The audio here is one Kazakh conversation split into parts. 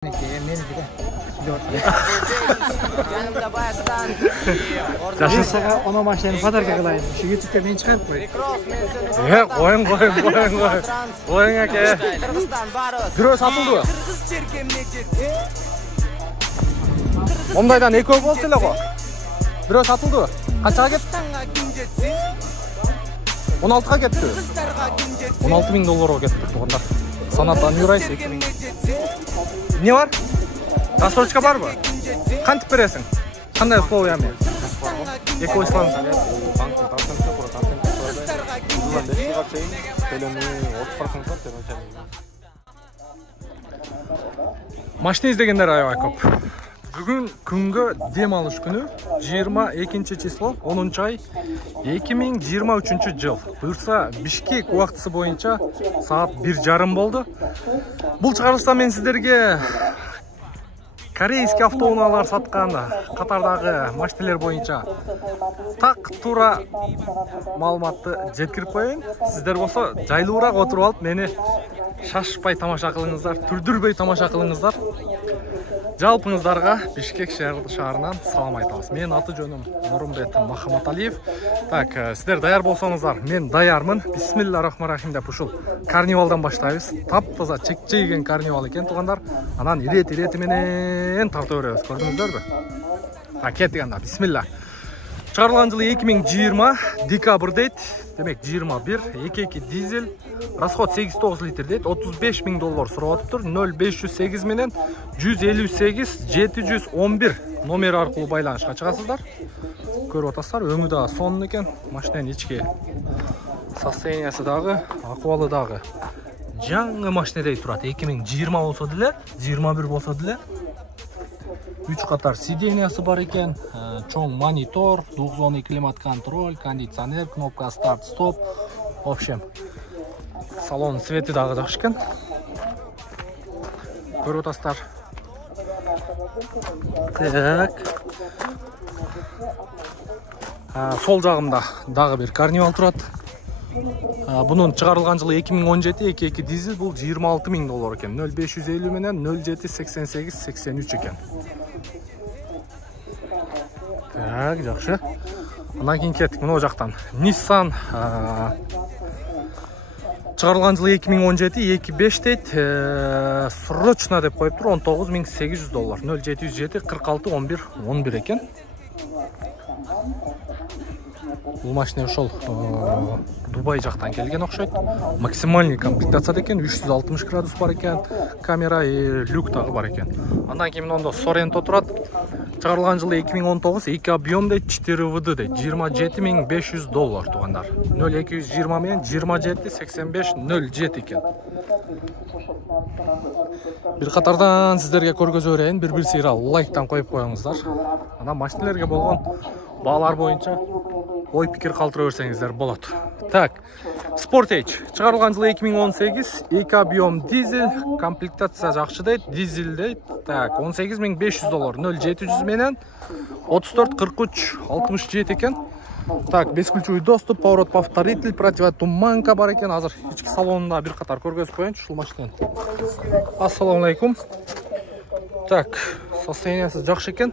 Жашын саға ona машинаны подарка қылайын. Şu YouTube'da мен шығарып қой. Қойың әке. Бюро сатылды. Ондайдан екеу болды еле ғой. Бюро сатылды. Қаншаға кетті? 16-ға кетті. $16,000 кетті бұғындар. Санаттан Юрайс 2000. Не бар? Рассрочка бар ба? Қантып бересің? Қандай условиямен? Екі ойсылаңыз. Банктың проценті құры, проценті құрады. Бұдан 5 жылға чейін төлемі 30% бар. Машина іздегендер аябай көп. Бүгін күнгі дем алыш күні 22 число 10 ай 2023 жыл. Бұйырса Бишкек уақытысы бойынша саат 1:30 болды. Бұл шығарылышта мен сіздерге корейский автоунаалар сатқан қатардағы машинелер бойынша так тура маалыматты жеткіріп қояйын. Сіздер болса жайлуураак отырып алып мені шашпай тамаша қылыңыздар, түрдүрбөй тамаша қылыңыздар. Жалпыңыздарға Бишкек шаарынан салам айтабыз. Мен аты жөнім Нурымбет Махаматалиев. Так, сіздер даяр болсаңыздар, мен даярмын. Бисмиллахиррахманиррахим деп ушул карнивалдан баштайбыз. Таптаза чекчейген карнивал екен туғандар. Анан ирети менен тарта беребиз. Көрдүңүздөр бе? Так, кеттик анда. Бисмилла. Чыгарылган жылы 2020 декабрь дейт. Демек 21 2 дизель. Расход 8-9 литр дейт. $35,000 сурап атыптыр. 0508 менен 158 711 номер аркылуу байланышка чыгасыздар. Көрүп атасыздар, өңү да сонун экен. Машинанын ички состояниясы дагы, акыбалы дагы жаңы машинедей турат. 2020 болсо деле, 21 болсо деле. 3 катар сидениясы бар екен, чоң монитор, двухзонный климат контроль, кондиционер, кнопка старт стоп. В общем, салон свети дагы жакшы экен. Көрүп атасыздар. Так. Сол жагымда дагы бир карнивал турат. Bunun çıkarılgan жылы 2017 2 дизель, бұл $26,000 екен. 0550 менен 078883 екен. Так, жақсы. Анан кейін кеттік мына жақтан. Nissan çıkarılgan жылы 2017 2.5 дейт. Срочно деп қойып тұр, $19,800. 0707 46 11 11 екен. Бұл машина ошол Дубай жақтан келген окшойт. Максимальный комплектация екен, 360 градус бар екен, камера и люк тагы бар екен. Андан кейін онда Sorento турат. Чыгарылган жылы 2019, 2 объем дейт, 4 ВД дейт, $27,500 туғандар. 0220 менен 27 85 07 екен. Бир катардан сіздерге көргөзө берейин, бир сыйра лайктан коюп коюңуздар. Анан машинелерге болгон баалар боюнча ой пикир калтыра берсеңиздер болот. Так, Sportage чыгарылган жылы 2018, 2 объем дизель, комплектация жакшы дейт, дизель дейт. Так, $18,500, 0700 менен 34 43 67 екен. Так, бескүлчүй доступ, поворот повторитель, противотуманка бар екен. Азыр ички салонунда бир катар көргөзүп коеюнчу ушул машинаны. Ассаламу алейкум. Так, состояниясы жакшы екен.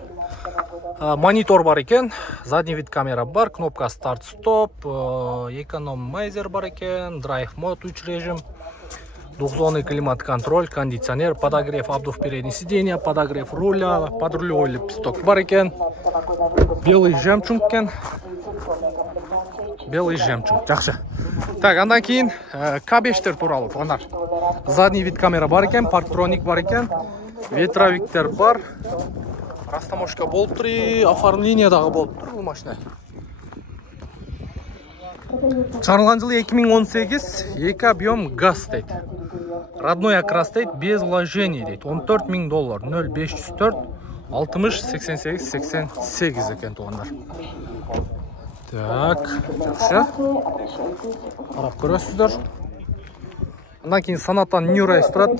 Монитор бар екен, задний вид камера бар, кнопка старт-стоп, эконом-майзер бар екен, драйв-мод 3 режим, двухзонный климат-контроль, кондиционер, подогрев обдув переднего сиденья, подогрев руля, подрулевой лепесток бар екен, белый жемчуг екен, белый жемчуг, жақсы. Так, андан кейін K5-тер туралы туғандар. Задний вид камера бар екен, парктроник бар екен, ветровиктер бар. Растаможка болып тұр, оформление дағы болып тұр бұл машина. Чыгарылган жылы 2018, 2 объем газ дейт. Родной окрас дейт, без вложений дейт. $14,000, 0504 60 88 88 екен туғандар. Так, жақсы. Қарап көресіздер. Андан кейін санаттан Ньюрайс турат.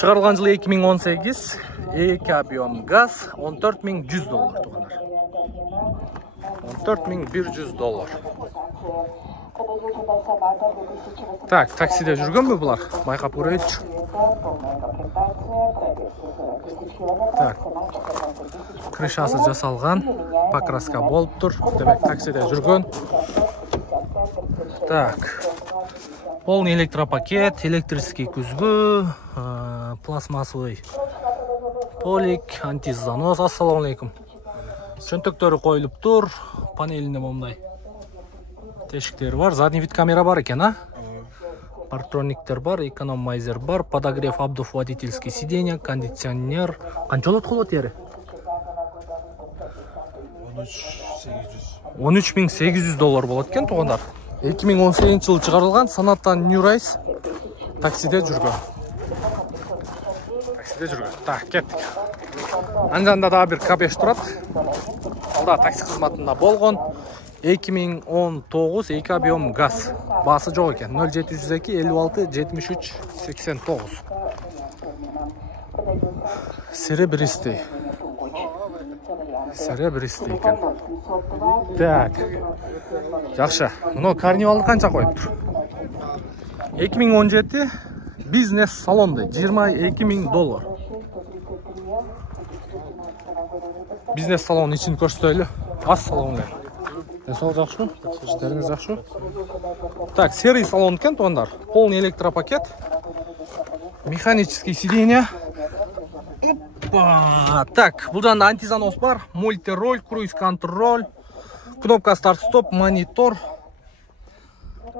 Чыгарылган жылы 2018, 2 объем газ, $14,100 туғандар. $14,100. Так, таксиде жүргөнбү булар? Байкап көрөйүчү. Так. Крышасы жасалган, покраска болуптур. Демек, таксиде жүргөн. Так. Полный электропакет, электрический күзгү, пластмассовый полик, антизанос. Ассаламу алейкум. Чөнтөктөрү коюлуптур. Панелинде момундай тешиктери бар. Задний вид камера бар экен, а? Партрониктер бар, экономайзер бар, подогрев обдув, водительский сиденье, кондиционер. Канча болот колот ери? 13.800 доллар болот экен туугандар. 2018-жылы чыгарылган Sonata New Race таксиде жүргөн. Так, кеттик. Анжанда дагы бир K5 турат. Алда такси кызматында болгон. 2019 2 объем газ. Басы жок экен. 0702 56 73 89. Серебристый экен. Так. Жакшы. Мына карнивалды канча коюптур? 2017 бизнес салонда 22.000 доллар. Бизнес салон için көрсөтөлү. Ассаламу алейкум. Денсаулык жакшыбы? Иштериңиз жакшыбы? Так, серый салон экен туугандар. Полный электропакет. Механический сиденье. Опа! Так, бул жанда антизанос бар, мультироль, круиз-контроль, кнопка старт-стоп, монитор,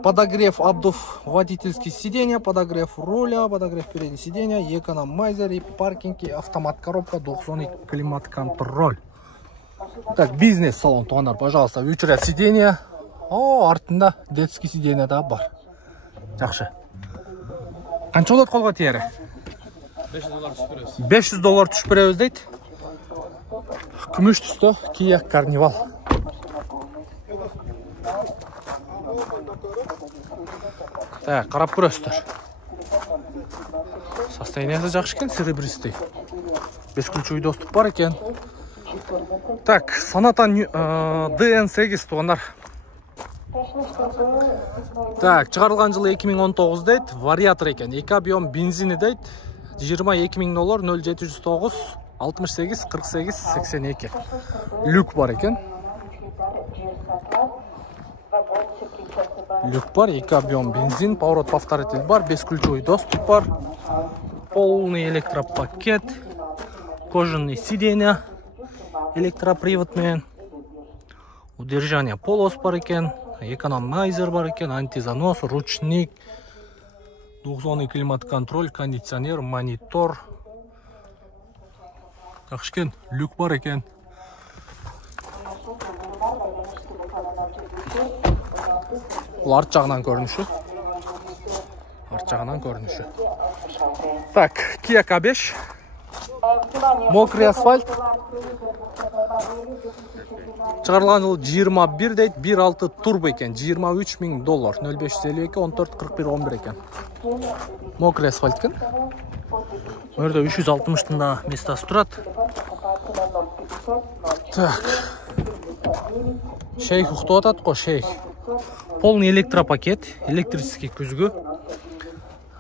подогрев обдув, водительский сиденье, подогрев руля, подогрев переднего сиденья, экономайзер и паркинг, автомат-коробка, двухзонный климат-контроль. Так, бизнес-салон, туугандар, пожалуйста, 3 ряд сиденья. О, артында детский сиденье да бар. Жакшы. Канча болот колго тиери? 500 доллар түшүп беребиз дейт. Күмүш түстө Kia Carnival. Так, карап көрөсүздөр. Состояниясы жакшы экен, серебристый. Бесключевый доступ бар экен. Так, Sonata DN8 туугандар. Так, чыгарылган жылы 2019 дейт, вариатор экен. 2 объем бензини дейт. 22.000 доллар, 0709 68 48 82. Люк бар экен. Люк бар, 2 объем бензин, поворот повторитель бар, бесключевый доступ бар. Полный электропакет, кожаный сиденье, электропривод менен. Удержание полос бар экен, экономайзер бар экен, антизанос, ручник, двухзонный климат-контроль, кондиционер, монитор. Жакшы экен, люк бар экен. Бул арт жагынан көрүнүшү. Так, Kia K5. Мокрый асфальт. Чыгарылган жылы 21 дейт, 1.6 турбо экен, 23.000 доллар, 0552 14 41 11 экен. Мокрый асфальт экен. Мөрдө 360 да местасы турат. Так. Шейх уктап атат го, шейх. Полный электропакет, электрический күзгү.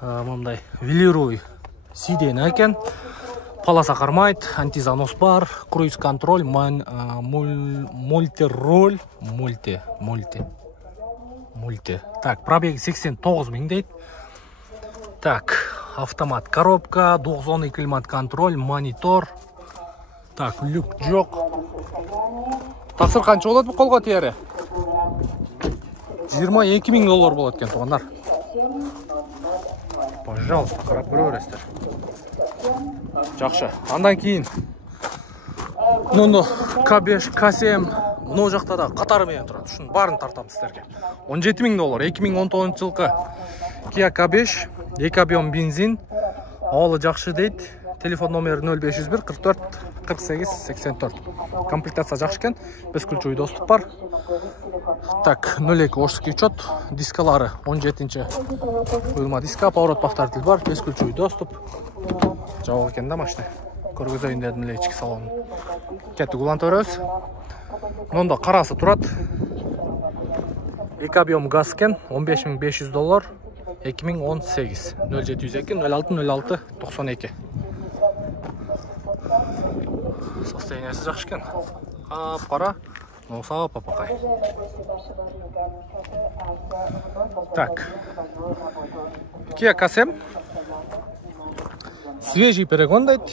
Мындай велируй сиденье экен. Полоса кармайт, антизанос бар, круиз-контроль, мультироль, мульти. Так, пробег 89.000 дейт. Так, автомат коробка, двухзонный климат-контроль, монитор. Так, люк жок. Таксыр канча болот бу колго тиери? 22.000 доллар болот экен туугандар. Пожалуйста, карап көрө бересиздер. Жакшы. Андан кийин муну K5, K7 мына жакта да катары менен турат. Ушунун баарын тартам сиздерге. 17.000 доллар 2019 жылкы Kia K5, 2 объем бензин. Абалы жакшы дейт. Телефон номери 0501 44 48 84. Комплектация жакшы экен. Бесключевый доступ бар. Так, 02 ошский учет. Дискалары 17-чи буйылма диска, поворот повторитель бар, бесключевый доступ. Жабык экен да машина. Көргөзөйүн дедим эле ички салонун. Кеттик уланта беребиз. Мында карасы турат. 2 объем газ екен, $15.500, 2018. 0702 06 06 92. Состояниясы жақсы екен. Пара. Носа папақай. Так. Kia Kasem. Свежий перегон дейді.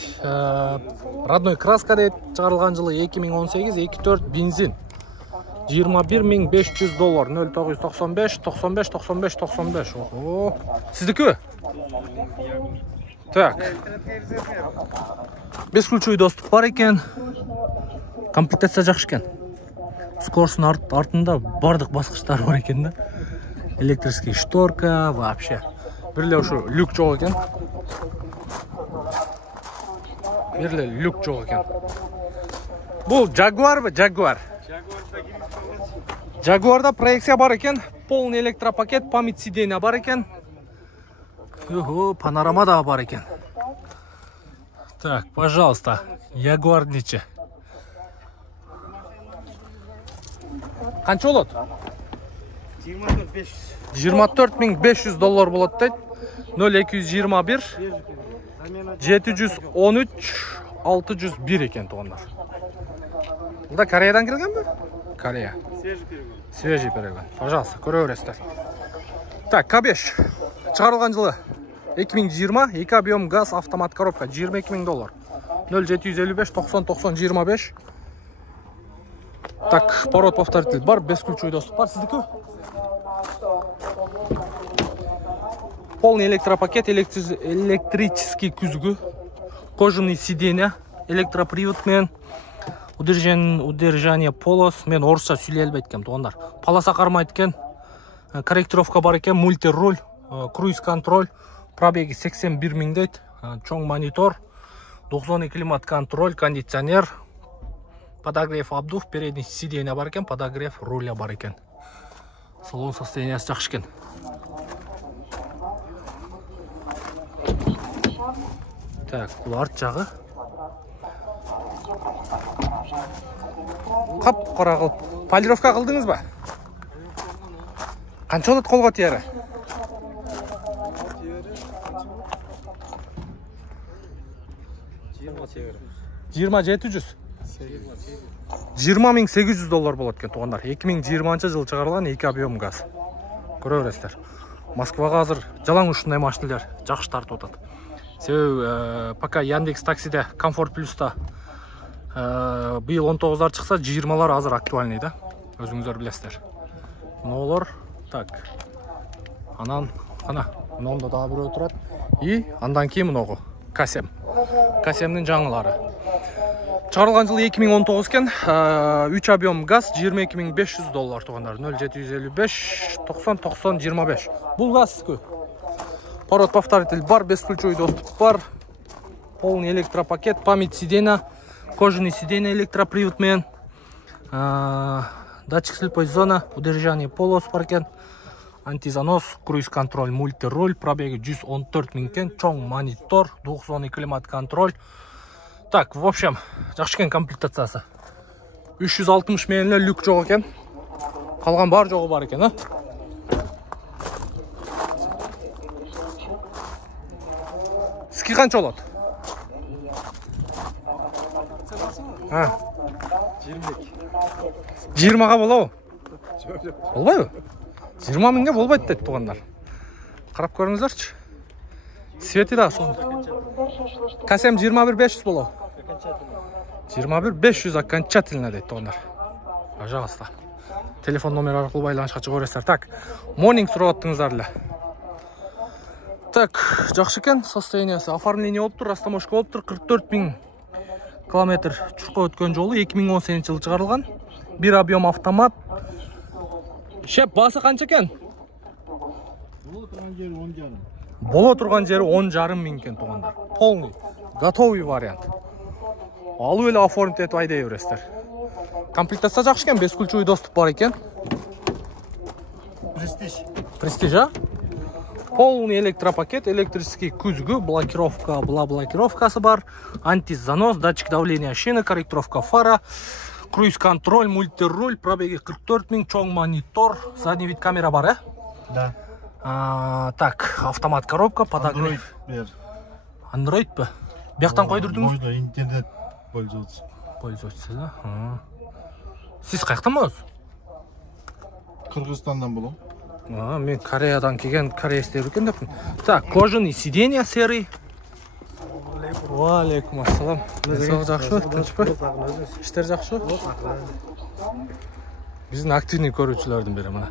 Родной краска дейді. Шығарылған жылы 2018, 2.4 бензин. $21.500, 0995 95 95 95. Ого. Сіздікі? Так. Бесключевый доступ бар екен. Комплектация жақсы екен. Скоростың артында бардық басқыштар бар екен да. Электрический шторка вообще. Бірле ұшы люк жоқ екен. Бірле люк жоқ екен. Бұл Jaguar ба? Jaguar. Jaguar'da проекция бар екен. Полный электропакет, память сиденья бар екен. Панорама да бар екен. Так, пожалуйста, Jaguar нече. Қанша болады? $24.500 болады дейді. 0221 713 601 екен туғандар. Бұлда Кореядан келген бе? Корея. Свежий перегон. Пожалуйста, көре бересіздер. Так, K5. Шығарылған жылы 2020, 2 объем газ автомат коробка, $22.000. 0755 90 90 25. Так, поворот повторитель бар, бесключевой доступ бар. Сіздікі? Полный электропакет, электрический күзгі, кожаный сиденья, электропривод мен, удержание полос, мен орысша сөйлей албайткен туғандар. Полоса қармайды екен, корректировка бар екен, мультируль, круиз контроль, пробеги 81 000 дейді, чоң монитор, 92 климат контроль, кондиционер, подогрев обдув, передний сиденья бар екен, подогрев руля бар екен. Салон состояниясы жақсы екен. Так, бұл арт жағы. Қап-қара қылып. Полировка қылдыңыз ба? Қанша олады қолға тиері? 20-700. $20.800 болады екен туғандар. 2020 жыл шығарылған 2 объем газ. Көре бересіздер. Москваға қазір жалаң ұшындай машинелер жақсы тартып отады. Себебі пока Яндекс таксиде Комфорт Плюста биыл 19-лар шықса, 20-лар азыр актуальный да. Өзіңіздер білесіздер. Нолар. Так. Анан, мынауында да біреу тұрады. И андан кейін мынау Kasem. Kasemнің жаңылары. Шығарылған жылы 2019 екен, 3 объем газ, $22.500 туғандар. 0755 90 90 25. Бұл газ сізгі. Поворот повторитель бар, бесключевой доступ бар, полный электропакет, память сиденья, кожаный сиденья, электропривод мен, датчик слепой зона, удержание полос бар екен, антизанос, круиз контроль, мультируль, пробеги 114 000 екен, чоң монитор, 92 климат контроль. Так, в общем, жақсы екен комплектациясы. 360 мейлі люк жоқ екен. Қалған бар жоғы бар екен, Ски қанша олады? 20-ға болау? Болбай? 20 000-ге болбайды дейді туғандар. Қарап көріңіздерші. Светі да сонда. Kasem 21.500 болау. 21.500 окончательно дейді туғандар. Пожалуйста. Телефон номер арқылы байланышқа шыға бересіздер. Так, morning сұрап аттыңыздар. Так, жақсы екен, состояниясы. Оформление болып тұр, растаможка болып тұр. 44 000 километр чұрқа өткен жолы 2018 жылы шығарылған. 1 объем автомат. Шеп, басы қанша екен? Бола тұрған жері 10,5 мың екен туғандар. Полный, готовый вариант. Алу елі оформить етіп айдай өрестер. Комплектация жақсы екен, бесключевой доступ бар екен. Престиж, а? Полный электропакет, электрический күзгі, блокировкасы бар, антизанос, датчик давления шины, корректировка фара, Круиз контроль, мультируль, пробеги 44 000, чоң монитор, задний вид камера бар, Да. Так, автомат коробка, подогрев. Android бі? Бияқтан қойдырдыңыз? Қойды, интернет пользоваться. Пользоваться, да? Сіз қаяқтан ба өзі? Қырғызстандан болам. Мен Кореядан келген кореецтер екен деппін. Так, кожаный сиденья серый. Алейкум ассалам. Денсаулық жақсы, тыныш па? Іштер жақсы? Біздің активный көрушілердің бірі мына.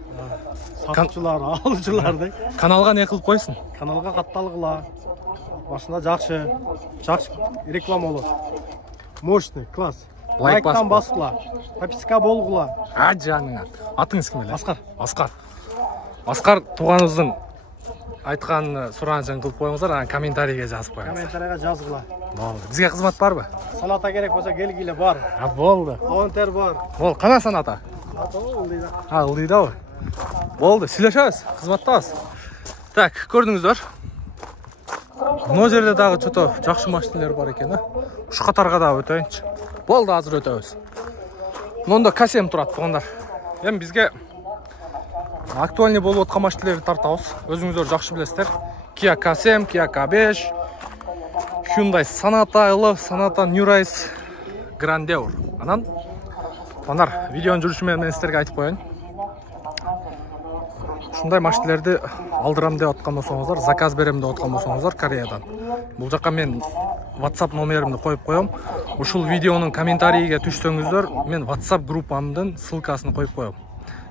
Сатушылар, алушыларды. Каналға не қылып қойсын? Каналға қатталғыла. Машина жақсы. Жақсы рекламалы. Мощный, класс. Лайктан басқыла. Подписка болғыла. Жаныңа. Атыңыз кім еле? Асқар. Асқар туғаныңыздың айтқан сұранышын қылып қойыңыздар, комментарийге жазып қойыңыздар. Комментарийға жазғыла. Болды. Бізге қызмат бар ба? Саната керек болса келгіле бар. Болды. Волонтер бар. Бол, қана саната? Ылдыйда. Ылдыйда ғой. Болды, сөйлесеміз, қызматтамыз. Так, көрдіңіздер. Мына жерде дағы что-то жақсы машиналар бар екен, Үш қатарға да өтейінші. Болды, азыр өтеміз. Мұнда касем тұрады бұғандар. Енді бізге актуальный болып отқан машиналарды тартамыз. Өзіңіздер жақсы білесіздер. Kia K7, Kia K5, Hyundai Sonata, Sonata New Rise, Grandeur. Анан бұғандар видеоның жүрішімен мен сіздерге айтып қойын. Шундай машиналарды алдырам деп отқан болсаңыздар, заказ берем деп отқан болсаңыздар Кореядан. Бұл жаққа мен WhatsApp номерімді қойып қоям. Ушул видеоның комментарийге түшсеңіздер, мен WhatsApp группамдың ссылкасын қойып қоям.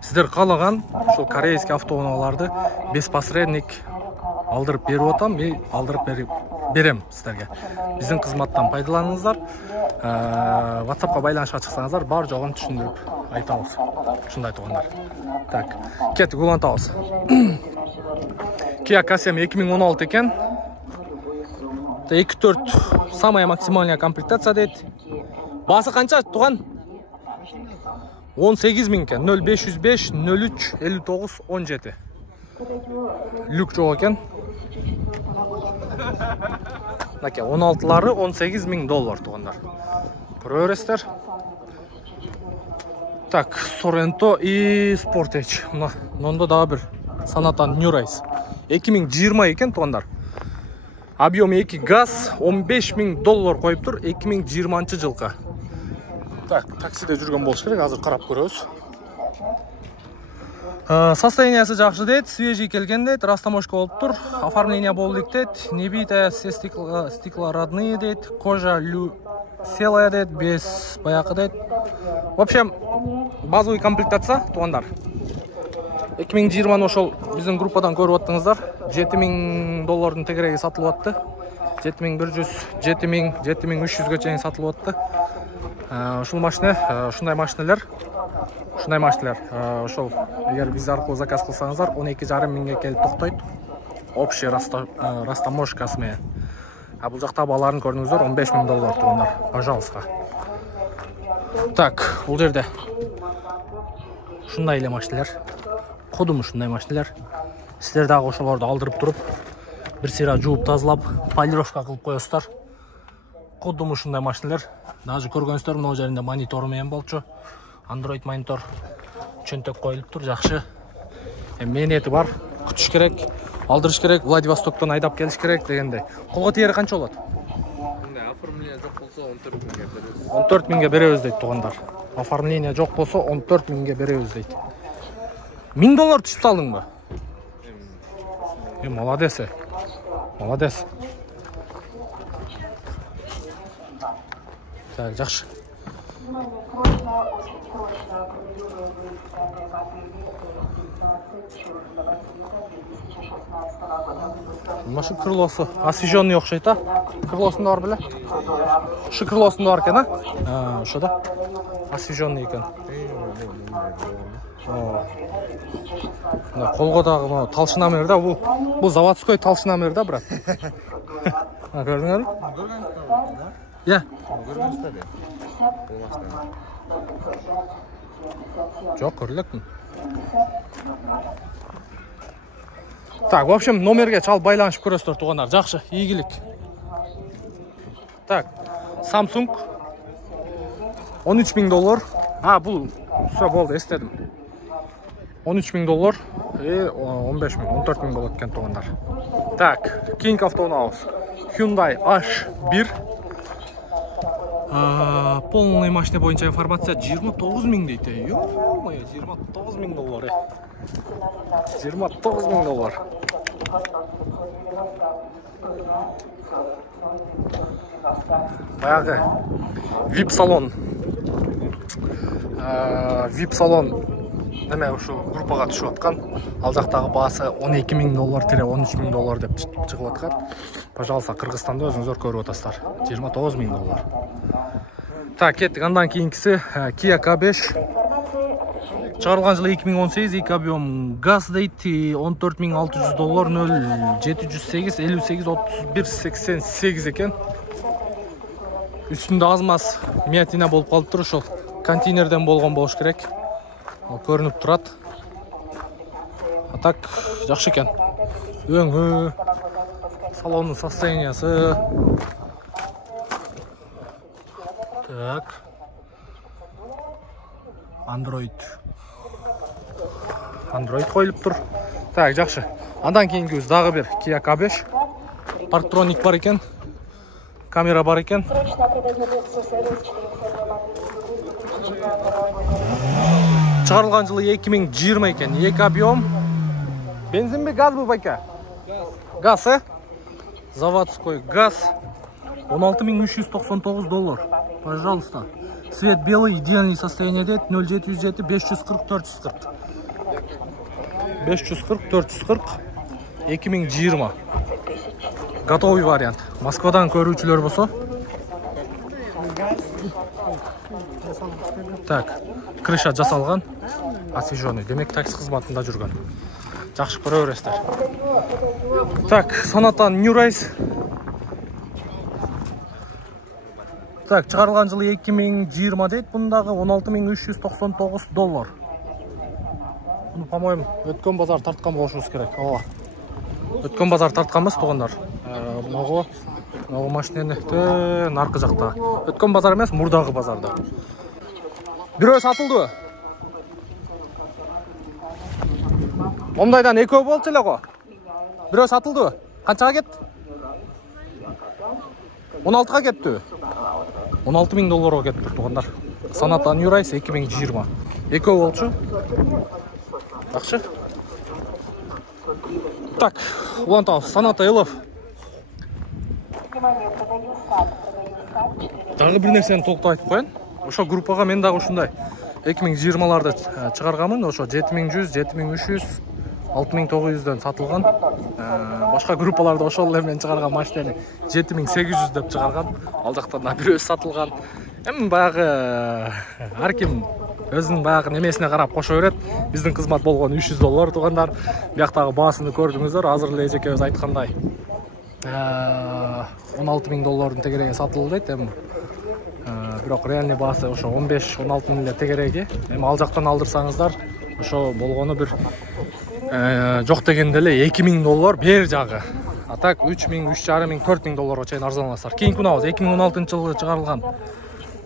Сіздер қалаған ушул корейский автоунааларды беспосредник алдырып беріп отам, мен алдырып берем сіздерге. Біздің қызматтан пайдаланыңыздар. WhatsAppқа байланышқа шықсаңыздар, бар жоғын түшіндіріп айтамыз. Шундай туғандар. Так, кеттік улантамыз. Kia K7 2016 екен. 2.4 самая максимальная комплектация дейді. Басы қанша туған? 18 000 екен. 0505 03 59 17. Люк жоқ екен. 16-лары 18 000 доллар туғандар. Көресіздер. Так, Sorento и Sportage. Мұнда дағы бір Sonata New Rise. 2020 екен туғандар. Объем 2 газ 15 000 доллар қойып тұр 2020 жылға. Так, таксиде жүрген болшы керек, азыр қарап көрөз. Состояниясы жақсы дейді, свежий келген дейді, растаможка болып тұр, оформление болдық дейді, не битая, все стекла родные дейді, кожа селая дейді, без баяқы дейді. В общем, базовый комплектация туғандар. 2020 ошол біздің группадан көріп оттыңыздар. 7 000 доллардың тегереге сатылып отты. 7100, 7300-ге чейин сатылып отты. Ушул машина, ушундай машиналар. Ошол эгер биз аркылуу заказ кылсаңыздар, 12,5 миңге келип токтойт. Общий растаможкасы менен. Бул жакта баларын көрдүңүздөр, 15 000 доллар тугандар. Пожалуйста. Так, бул жерде ушундай эле машиналар. Кодум ушундай машиналар. Сиздер дагы ошолорду алдырып туруп, бир сыйра жууп тазалап, полировка кылып коесуздар. Кодум ушундай машиналар. Даже көргөнсүздөр, мына жеринде монитору менен болчу. Android монитор чөнтөк коюлуп тур, жакшы. Менети бар, күтүш керек, алдырыш керек, Владивостоктон айдап келиш керек дегендей. Колго тиери канча болот? Оформление жок болсо 14 000-ге беребиз. 14 000-ге беребиз дейт тугандар. Оформление жок болсо 14 000-ге беребиз дейт. 1000 доллар түшүп салдыңбы? Молодец. Молодец. Так, жакшы. Машы крылосы освеженный окшойт, а? Крылосунда бар беле? Ушу крылосунда бар экен, а? Ошо да. Освеженный экен. Колго дагы талшынамер да, бул заводской талшынамер да, брат. Көрдүңөрбү? Я. Жок, көрүлөкмүн. Так, в общем, номерге чалып байланышып көрөсүздөр тугандар. Жакшы, ийгилик. Так, Samsung $13.000 доллар. Бұл все болды, естедім. $13.000 $15.000, $14.000 болады екен туғандар. Так, кейінгі автоунаус. Hyundai H1. Полный машина бойынша информация $29.000 дейді. Ё-моё, $29.000. $29.000. Баяғы VIP салон. VIP салон неме ушу группаға түшіп атқан. Ал жақтағы басы $12.000-$13.000 деп шығып атқан. Пожалуйста, Қырғызстанда өзіңіздер көріп отырсыздар. $29.000. Так, кеттік. Андан кейінгісі Kia K5. Шығарылған жылы 2018, 2 объем газ дейді, $14.600, 0-708, 58-31-88 екен. Үстінде азмас миятина болып қалып тұр, шол контейнерден болған болуш керек. Көрініп тұрады. Так, жақсы екен. Өңі, салонның состояниясы. Так. Android қойылып тұр. Так, жақсы. Андан кейінгі өз дағы бір Kia K5. Парктроник бар екен. Камера бар екен. Шығарылған жылы 2020 екен. 2 объем. Бензин бе, газ бе байка? Газ, заводской газ. $16.399. Пожалуйста. Цвет белый, идеальный состояние дед. 0707 540 440. 540 440. 2020. Готовый вариант. Москвадан көрүүчүлөр болсо. Так, крыша жасалган. Освежённый. Демек такси кызматында жүргөн. Жакшы көрө бересиздер. Так, Sonata New Race. Так, чыгарылган жылы 2020 дейт. Бундагы $16.399. Буну, по-моему, өткөн базар тарткан болушубуз керек. Ооба. Өткөн базар тартканбыз тугандар. Могу машинени наркы жакта. Өткөн базар эмес, мурдагы базарда. Бирөө сатылды. Момдайдан экөө болчу эле го. Бирөө сатылды. Канчага кетти? 16га кетти. $16.000 кетти тугандар. Sonata New Race 2020. Экөө болчу. Жакшы. Так, улантабыз. Sonata Elf. Дагы бир нерсени толуктап айтып коеюн. Ошо группага мен дагы ушундай 2020ларды чыгарганмын. Ошо 7100, 7300, 6900дөн сатылган. Башка группаларда ошол эле мен чыгарган машинени 7800 деп чыгарган. Ал жактан да бирөө сатылган. Эми баягы ар ким өзүнүн баягы немесине карап кошо берет. Биздин кызмат болгон $300 тугандар. Бияктагы баасыны көрдүңүздөр. Азыр эле эжекебиз айткандай $16.000 тегереги сатылды дейт. Эми бирок реальный баасы ошо 15-16 миң эле тегереги. Эми ал жактан алдырсаңыздар, ошо болгону бир жок дегенде эле $2.000 бер жагы. А так $3.000, $3.500, $4.000 чейин арзанласар. Кийинки унабыз 2016-жылы чыгарылган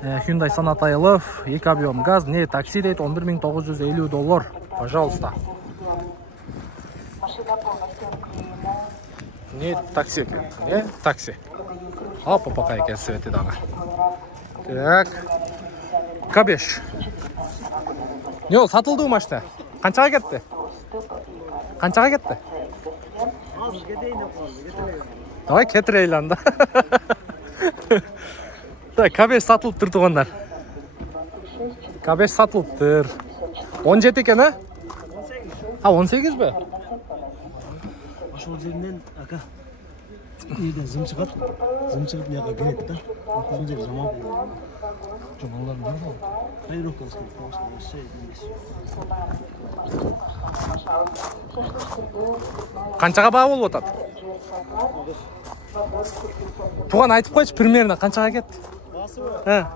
Hyundai Sonata Elf, 2 объем газ, не такси дейт, $11.950. Пожалуйста. Не такси, не такси. Опа, пока екен свети дагы. Так. K5. Не ол сатылды машина? Канчага кетти? Канчага кетти? Давай кетирейли анда. Так, K5 сатылыптыр тугандар. K5 сатылыптыр. 17 екен, а? 18 бе? Ошол жеринен ака үйдөн зым чыгат. Зым чыгып мияга кирет да. Ошол жер жаман болот. Жаманлар бар го. Кайрокалс керек. Канчага баа болуп атат? Туган айтып койчу, примерно канчага кетти? Баасыбы?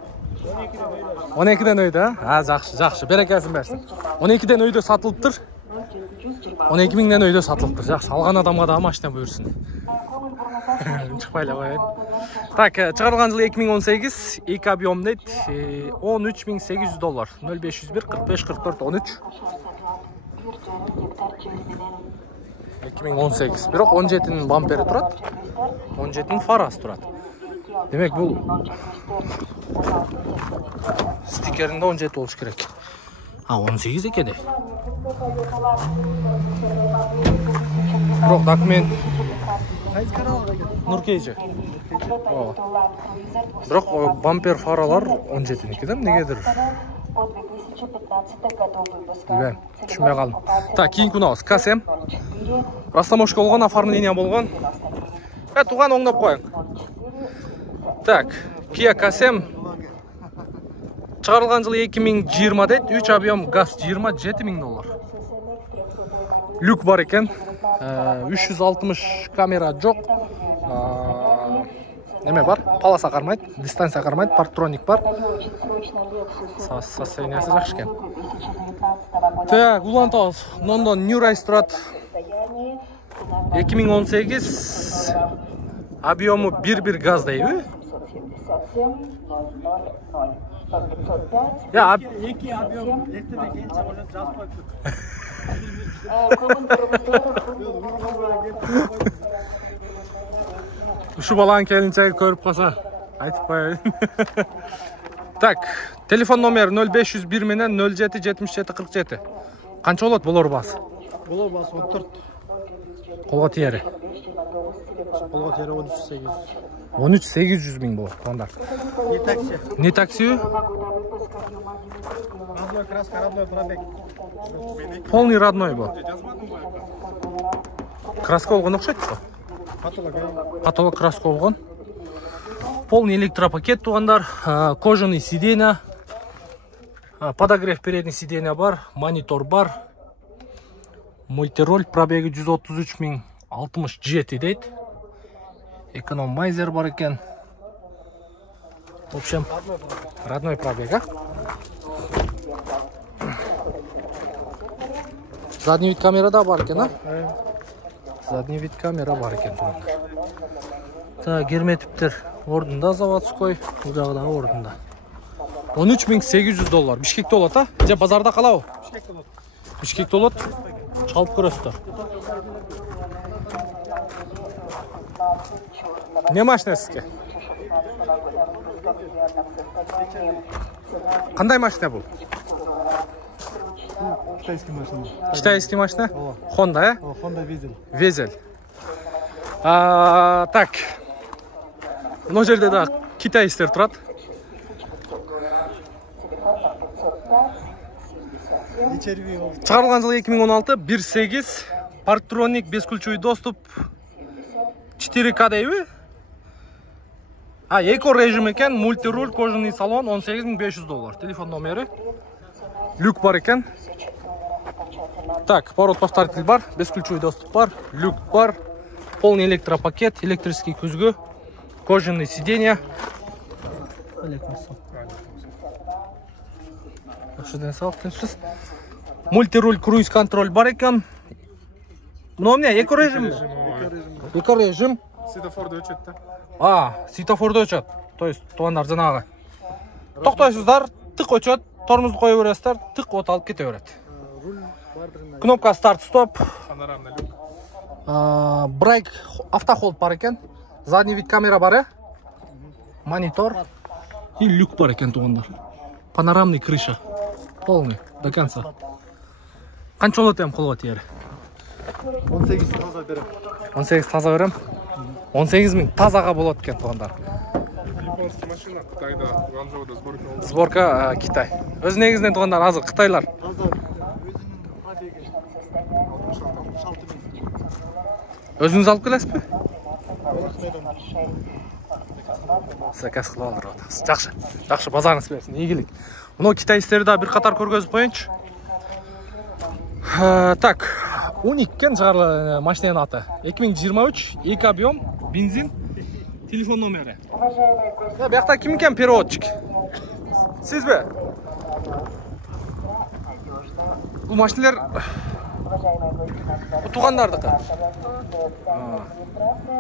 12ден өйдө, а? Жакшы, берекесин берсин. 12ден өйдө сатылыптыр. 12 миңден өйдө сатылыптыр. Жакшы, алган адамга да машина буйрсун. Чыкпай эле коеюн. Так, чыгарылган жылы 2018, 2 объем дейт, $13.800. 0501 45 44 13. 2018. Бирок 17'nin бампери турат. 17'nin фарасы турат. Демек бул стикеринде 17 болуш керек. 18 экен. Бирок документ Нуркейжи. Бирок бампер фаралар 17'ники да эмнегедир. Билбейм, түшүнбөй калдым. Так, кийинки унабыз К7. Растаможка болгон, оформление болгон. Туган оңдоп коюң. Так, Kia K7 чыгарылган жылы 2020 дейт, 3 объем газ $27.000. Люк бар экен. 360 камера жок. Неме бар? Полоса кармайт, дистанция кармайт, парктроник бар. Состояниясы жакшы экен. Так, улантабыз. Мындан New Race турат. 2018 объему 1.1 газ дейби? Ya abi. İki abiyom eklemek en çabalı caz koyduk. Şu balan kelinçeyi көрүп калса айтып коеюн. Так, телефон номер 0501 менен 07 77 47. Канча болот болор басы? Болор басы 14. Колго тиери. Kolga teri 13.800. 13.800 bin болот тондар. Не такси. Не такси? Родной краска, родной пробег. Полный родной бу. Краска болгон окшойт го. Каталог краска болгон. Полный электропакет тугандар, кожаный сиденья, подогрев передний сиденья бар, монитор бар. Мультироль пробеги 133.067 дейт. Экономайзер бар экен. В общем, родной пробег, а? Задний вид камера да бар экен, а? Задний вид камера бар экен. Так, герметиптер ордунда заводской, бул жагы да ордунда. $13.800. Бишкекте болот, а? Же базарда калабы? Бишкекте болот. Бишкекте болот. Чалып көрөсүздөр. Не машина сизге? Кандай машина бул? Китайский машина. Китайский машина? Honda, э? Honda Везель. Везель. Так. Мына жерде да китайстер турат. Чыгарылган жылы 2016, 1.8, парктроник, бескульчевой доступ, 4К дейби? Эко режим экен, мультируль, кожаный салон, $18.500. Телефон номери. Люк бар экен. Так, поворот-повторитель бар, бесключевой доступ бар, люк бар, полный электропакет, электрический күзгү, кожаный сиденья. Мультируль, круиз контроль бар экен. Мына эмне, эко режим? Эко режим. Светофорду өчөт да. Светофорду өчөт. То есть туугандар жанагы. Токтойсуздар, тык өчөт, тормозду кое бересиздер, тык от алып кете берет. Кнопка старт стоп. Панорамный люк. Брейк автохолд бар экен. Задний вид камера бар, э? Монитор. И люк бар экен туугандар. Панорамный крыша. Полный до конца. Канча болот эми колго тиери? 18 таза берем. 18 таза берем. 18.000 тазага болот экен туугандар. Японский машина Кытайда, Гуанчжоуда сборка болду. Сборка Китай. Өз негизинен туугандар азыр кытайлар. Таза өзүнүн пробеги 66 000. Өзүңүз алып келесизби? Заказ кылып алдырып атабыз. Жакшы. Жакшы, базарыңыз берсин, ийгилик. Мына китайстарды да бир катар көргөзүп коеюнчу. Так, уник кен чыгарылган машинанын аты. 2023, 2 объем, бензин, телефон номери. Биякта ким экен переводчик? Сизби? Бул машиналар Bu туғандардікі?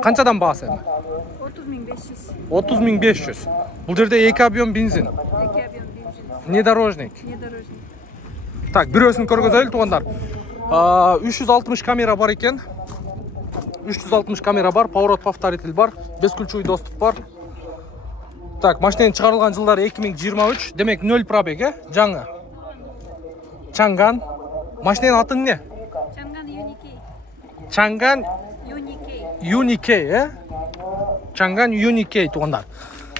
Қаншадан бағасы әні? 30.500. 30.500. Бұл жерде 2 объем бензин. 2 объем бензин. Внедорожник. Внедорожник. Так, біреусін көргізейл туғандар. 360 камера бар екен. 360 камера бар, поворот повторитель бар, бесключевой доступ бар. Так, машинаның шығарылған жылдары 2023, демек 0 пробег, жаңа. Чанган. Машинаның атын не? Чанган Юникей. Чанган Юникей. Юникей, Чанган Юникей туғандар.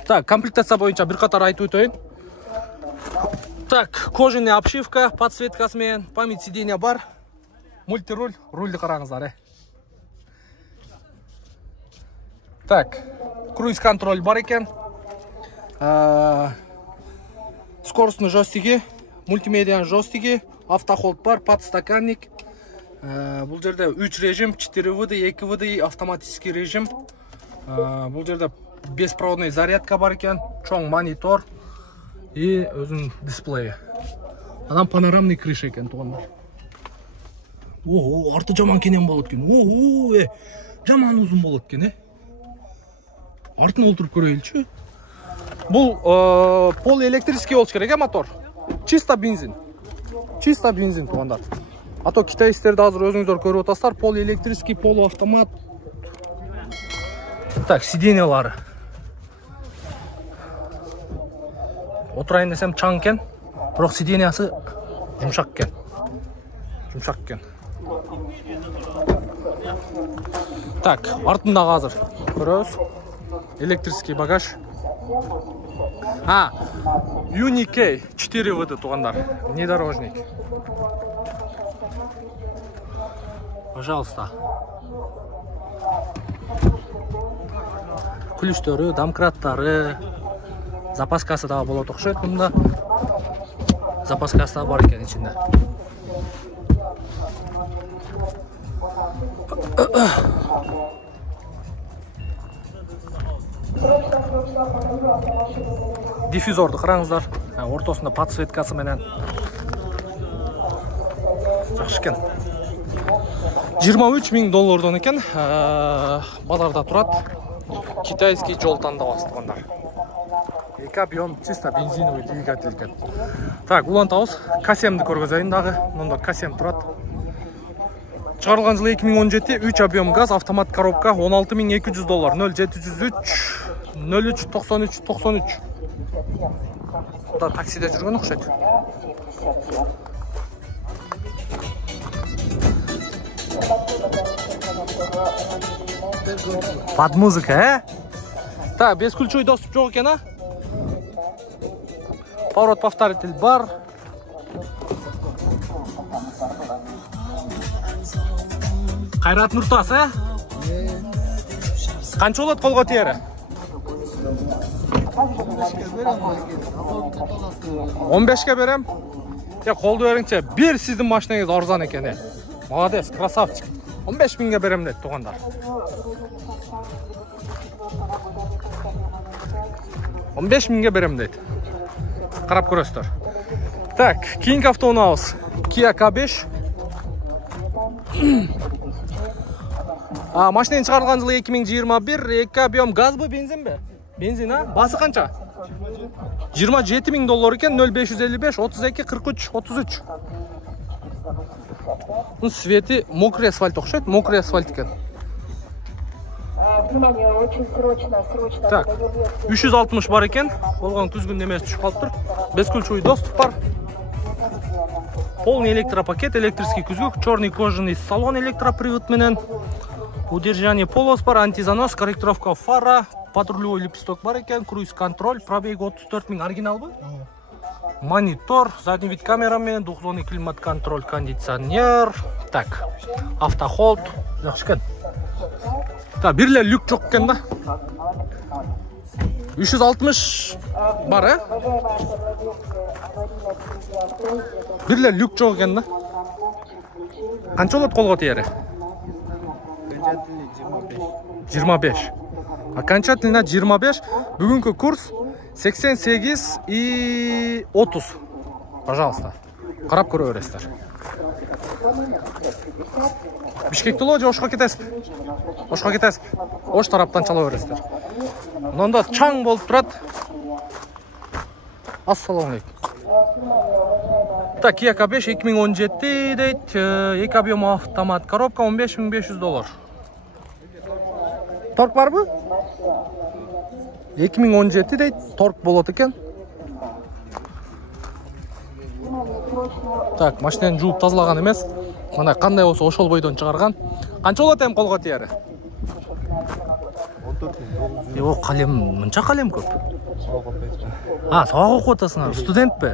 Так, комплектация бойынша бір қатар айтып өтейін. Так, кожаный обшивка, подсветкасымен, память сиденья бар. Мультируль, рульді қараңыздар, Так, круиз-контроль бар екен. Скоростный жостиги, мультимедиан жостиги, автохолд бар, подстаканник. Бұл жерде 3 режим, 4 VDI, 2 VDI, автоматический режим. Бұл жерде беспроводный зарядка бар екен, чоң монитор и өзінің дисплейі. Адам панорамный крыша екен туғандар. Арты жаман кенен болады екен. Жаман ұзын болады екен, Артын олтырып көрейілші. Бұл пол электрический болуш керек, мотор. Чисто бензин. Чисто бензин туғандар. А то китайстерді азыр өзіңіздер көріп отастар. Пол электрический, пол автомат. Так, сиденьялары. Отырайын десем чаң кен. Бірақ сиденьясы жұмшақ кен. Жұмшақ кен. Так, артындағы азыр көрөз. Электрический багаж. Юникей 4 VD туғандар. Внедорожник. Пожалуйста. Күліштері, домкраттары, запаскасы да болады ұқшайды бұнда. Запаскасы да бар екен ішінде. Диффузорды қараңыздар. Ортасында подсветкасы менен. Жақсы екен. $23.000 екен. Базарда тұрады. Китайский жол таңдабасы туғандар. 2 объем чисто бензиновый двигатель екен. Так, улан тауыз Касемді көргізайын дағы. Мұнда Касем тұрады. Шығарылған жылы 2017, 3 объем газ, автомат коробка, $16.200, 0703 03 93 93. Бұда таксиде жүрген ұқшайды. Под музыка, Так, бесключевой доступ жоқ екен, Поворот повторитель бар. Қайрат Нұртас, Қанша болады қолға тиері? 15-ке берем. Қолды өріңше, бір сіздің машинаңыз арзан екен, Молодец, красавчик. 15.000-ге берем деді туғандар. $15.000-ге берем деді. Қарап көресіздер. Так, кейінгі автоунауыз Kia K5. Машинаның шығарылған жылы 2021, 2 объем газ бі, бензин бі? Бензин, Басы қанша? $27.000 екен, 0555 32 43 33. Свети мокрый асфальт ұқшайды, мокрый асфальт екен. Так, 360 бар екен, болған күзгін немесі түшіп қалып тұр. Бесключевой доступ бар. Полный электропакет, электрический күзгік, черный кожаный салон электропривод менен. Удержание полос бар, антизанос, корректировка фара, патрулевой лепесток бар екен, круиз-контроль, пробег 34.000, оригинал бы? Монитор, задний вид камерамен, двухзонный климат-контроль, кондиционер. Так, автохолд. Жақшыкен. Так, бірлер люк жоқ екен, 360 бар, Бірлер люк жоқ екен, Қанша олады қолға тиері? 25. Окончательно 25. Бүгінгі курс 88 и 30. Пожалуйста. Қарап көрі өрестер. Бишкекте ло же Ошко кетесизби? Ошко кетесизби? Ош тараптан чала бересиздер. Мында чаң болуп турат. Ассаламу алейкум. Так, Kia K5 2017 дейт. 2 объем автомат коробка $15.500. Торг барбы? 2017 дейт. Торг болот экен. Так, машинаны жууп тазалаган эмес. Мына кандай болсо ошол бойдон чыгарган. Канча болот эми колго тиери? 14.900. О, калем, мынча калем көп. Сабак окуп атасыңар, студентпи?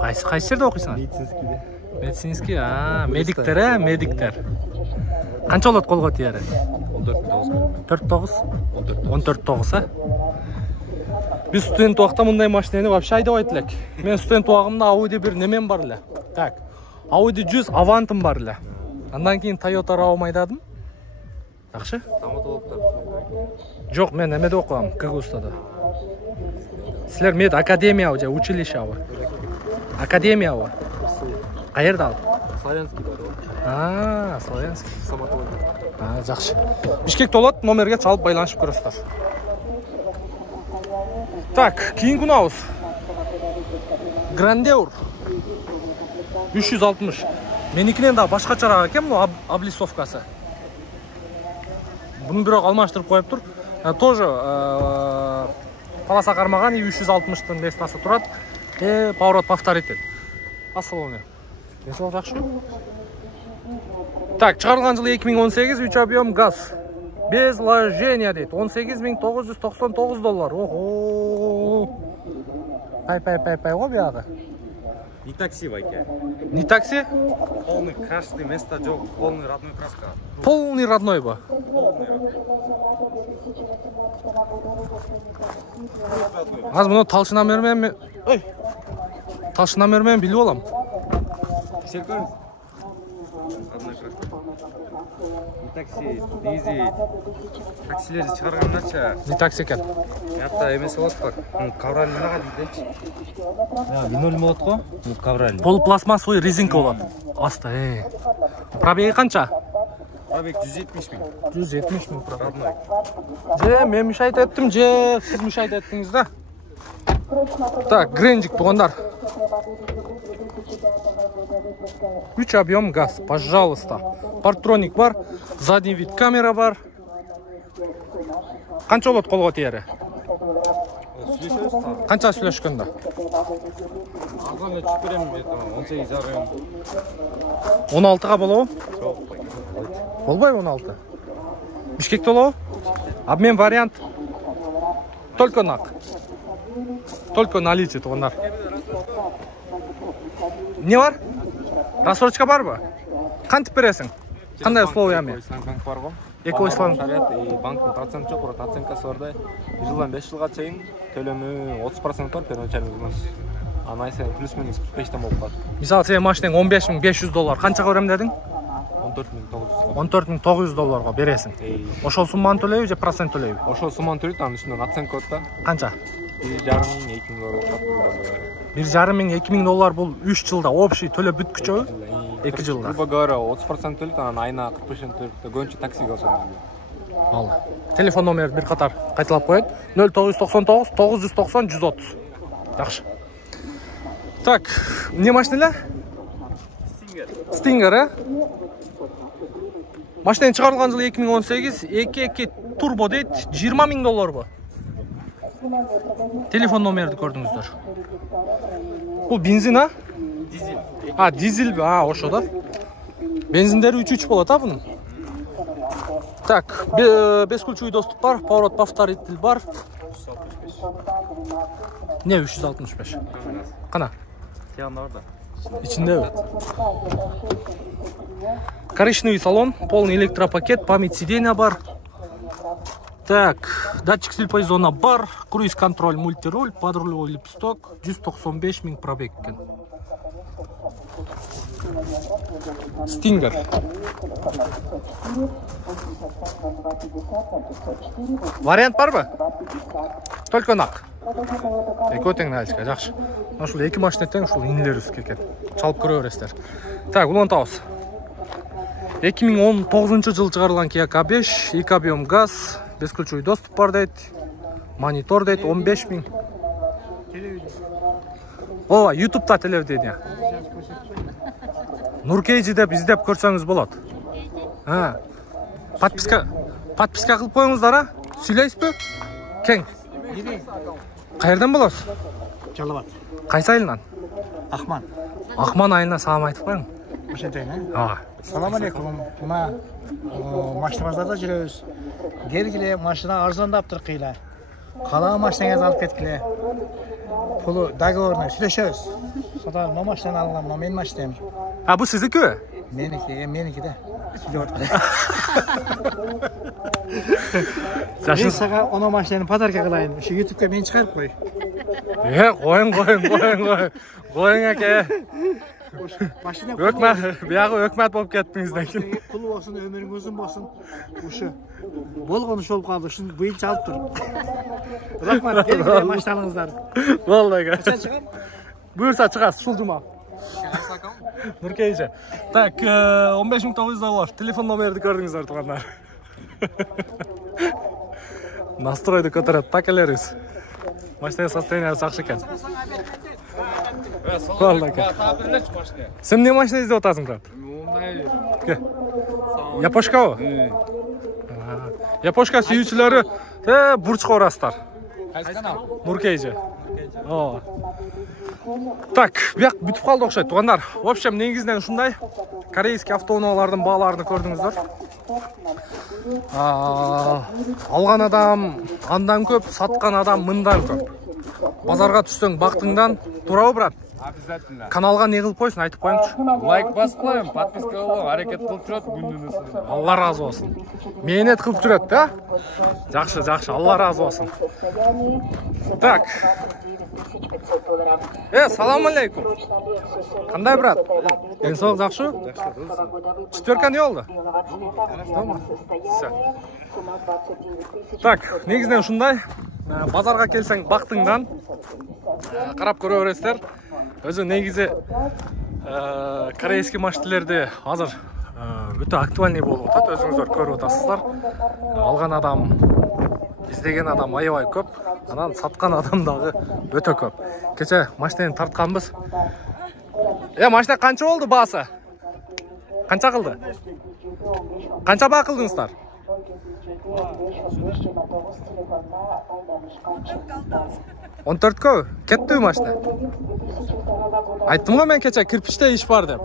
Кайсы жерде окуйсуңар? Медицинскийде. Медицинский, медиктер, медиктер. Канча болот колго тиери? 14.900. 14.9, Биз студент убакта мындай машинени вообще айдабайт элек. Мен студент убагымда Audi бир немем бар эле. Так, Audi 100 Avant'ым бар эле. Андан кийин Toyota RAV айдадым. Жакшы? Жок, мен эмеде окугам, КГУстада. Силер мед академиябы же училищабы? Академиябы? Каерде ал? Славянский бар. Славянский. Стоматология. Жакшы. Бишкекте болот, номерге чалып байланышып көрөсүздөр. Так, кийинки унабыз. Grandeur 360. Меникинен да башкачараак экен бул облицовкасы. Буну бирок алмаштырып коюп тур. Тоже полоса кармаган 360-тын местасы турат. Поворот повторитель. Ассаламу алейкум. Несиңер жакшы? Так, чыгарылган жылы 2018, 3 объем газ. Без вложения дейт. $18.999. Ого. Пай го биягы. Не такси, Вайке. Не такси? Полный крашный место, полный родной краска. Полный родной ба. Аз муну талшына мермен билип алам. Секунд. Родной краска. Не такси, дизи. Таксилерди чыгаргандарча. Не такси экен. Ята эмес болот го. Ковраль эмнага дейчи? Линолеум болот го. Ковраль. Полупластмассовый резинка болот. Аста, Пробеги канча? Пробег 170 000. 170 000 пробег. Родной. Же мен мüşahit еттим, же сиз мüşahit еттиңиз да. Так, Гренжик тугандар. 3 объем газ, пожалуйста. Партроник бар, задний вид камера бар. Канча болот колго тиери? Канча сүйлөшкөндө? Азан чүп берем, 18 жарым. 16га болобу? Болбойбу 16. Бишкекте болобу? Обмен вариант. Только нак. Только наличие тугандар. Не бар? Рассрочка барбы? Кантип бересиң? Кандай условиями? Банк бар го. Эки ойслан. Банктын процент жок, бирок оценкасы бар да. 1 жылдан 5 жылга чейин төлөмү 30% бар, первоначальный взнос. Аны айса плюс-минус 45тен болуп калат. Мисалы сен машинең $15.500. Канчага берем дедиң? 14.900. $14.900 бересиң. Ошол сумманы төлөйбү же процент төлөйбү? Ошол сумманы төлөйт, анын үстүнөн оценка болот да. Канча? $1,5-2,000 $1,5-2,000 бул 3 жылда общий төлөп бүткүчөбү? 2 жылда. Грубо говоря, 30% төлөйт, анан айына 45 төлөйт. Көбүнчө таксиге алса. Ал. Телефон номерди бир катар кайталап коет. 0999 990 130. Жакшы. Так, эмне машина эле? Stinger, Машинаны чыгарылган жылы 2018, 2.2 турбо дейт, $20,000 Телефон номерди көрдүңүздөр. Бул бензин, Дизель. Дизель, ошо да. Бензиндери 3 болот, бунун. Так, бескульчуй доступ бар, поворот повторитель бар. 365. Не 365? Кана? Тияна орда. İçinde. Коричневый салон, полный электропакет, память сиденья бар. Так, датчик слепой-зона бар, круиз-контроль, мультируль, подрулевой лепесток, 195 000 пробег. Stinger. Вариант бар ба? Только нак. Экотең наличка, жакшы. Ушул эки машина тең, ушул инилерибиз келген. Чалып көрө бересиздер. Так, улантабыз. 2019 жыл чыгарылган Kia K5, 2 объем газ, бескүлчүй доступ бар дейт. Монитор дейт 15 000. Ооба, YouTube'да телевидение. Нуркейджи деп издеп көрсөңүз болот. Подписка кылып коюңуздар, а? Сүйлөйсүзбү? Кең. Каерден болосуз? Жалабат. Кайсы айылынан? Ахман. Акман айылына салам айтып коюң. Ошентейин, Ага. Салам алейкум. Мына машина базарда жүрөбүз. Келгиле, машина арзандаптыр кыйла. Калаган машинаңызды алып кеткиле. Пулу договорный сүйлөшөбүз. Сода мына машинаны алгам, мына менин машинам. А, бу сиздикиби? Меники да. Жашын Мен сага она машинаны подарка кылайын. Ушу YouTube'га мен чыгарып кой. Коюң аке. Машина Биягы өкмөт болуп кеттиңизден кийин. Кулу болсун, өмүрүң узун болсун. Ушу болгону ошол калды. Ушун буйынча алып тур. Рахмат, келгиле машиналарыңыздар. Болду аке. Качан чыгам? Буюрса чыгасыз, ушул жума. Нуркейже. Так, 15.900 доллар. Телефон номерди көрдүңүздөр, туугандар. Настройду көтөрөт, так элерибиз. Машина состояниясы жакшы экен. Болду аке. Сен эмне машина издеп атасың, брат? Япошкабы? Япошка сүйүүчүлөрү бурчка урастар. Кайсы канал? Нуркейже. Ооба. Так, бияк бүтүп калды окшойт, туугандар. В общем, негизинен ушундай. Корейский автоунаалардын бааларын көрдүңүздөр. Алган адам андан көп, саткан адам мындан көп. Базарга түссөң бактыңдан, туурабы, брат? Обязательно. Каналга не кылып койсуң, айтып коюңчу. Лайк баскылайм, подписка кылып, аракет кылып жүрөт күндүн. Алла разы болсун. Мээнет кылып жүрөт, да? Жакшы, Алла разы болсун. Так. Салам алейкум. Кандай, брат? Ден соолук жакшы? Четверка не болду? Так, негизинен ушундай. Базарга келсең бактыңдан карап көрө бересиздер. Өзү негизи корейский машиналерди азыр өтө актуальный болуп атат. Өзүңүздөр көрүп атасыздар. Алган адам, издеген адам аябай көп, анан саткан адам дагы өтө көп. Кече машинаны тартканбыз. Машина канча болду баасы? Канча кылды? Канча баа кылдыңыздар? 14 кеттиби машина? Айттым го мен кече кирпичте иш бар деп.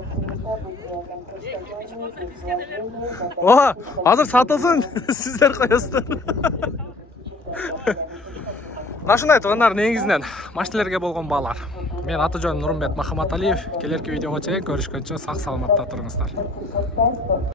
Азыр сатылсын, сиздер коесуздар. Ушундай, туугандар, негизинен машиналерге болгон баалар. Мен аты жөнүм Нурмбет Махаматалиев. Келерки видеого чейин көрүшкөнчө сак саламатта туруңуздар.